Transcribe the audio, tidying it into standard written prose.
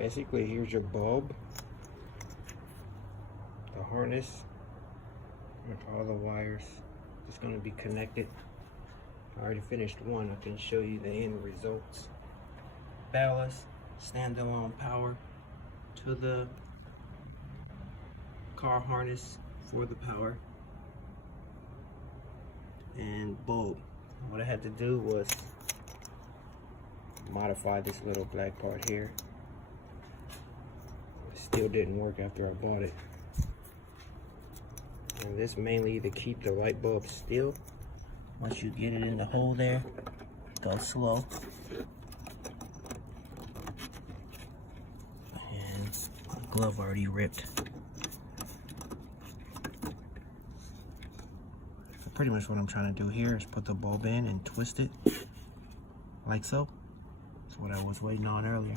Basically, here's your bulb, the harness with all the wires. It's going to be connected. I already finished one. I can show you the end results. Ballast, standalone power to the car harness for the power, and bulb. What I had to do was modify this little black part here. It still didn't work after I bought it. And this mainly to keep the light bulb still. Once you get it in the hole there, go slow. And my glove already ripped. So pretty much what I'm trying to do here is put the bulb in and twist it like so. That's what I was waiting on earlier.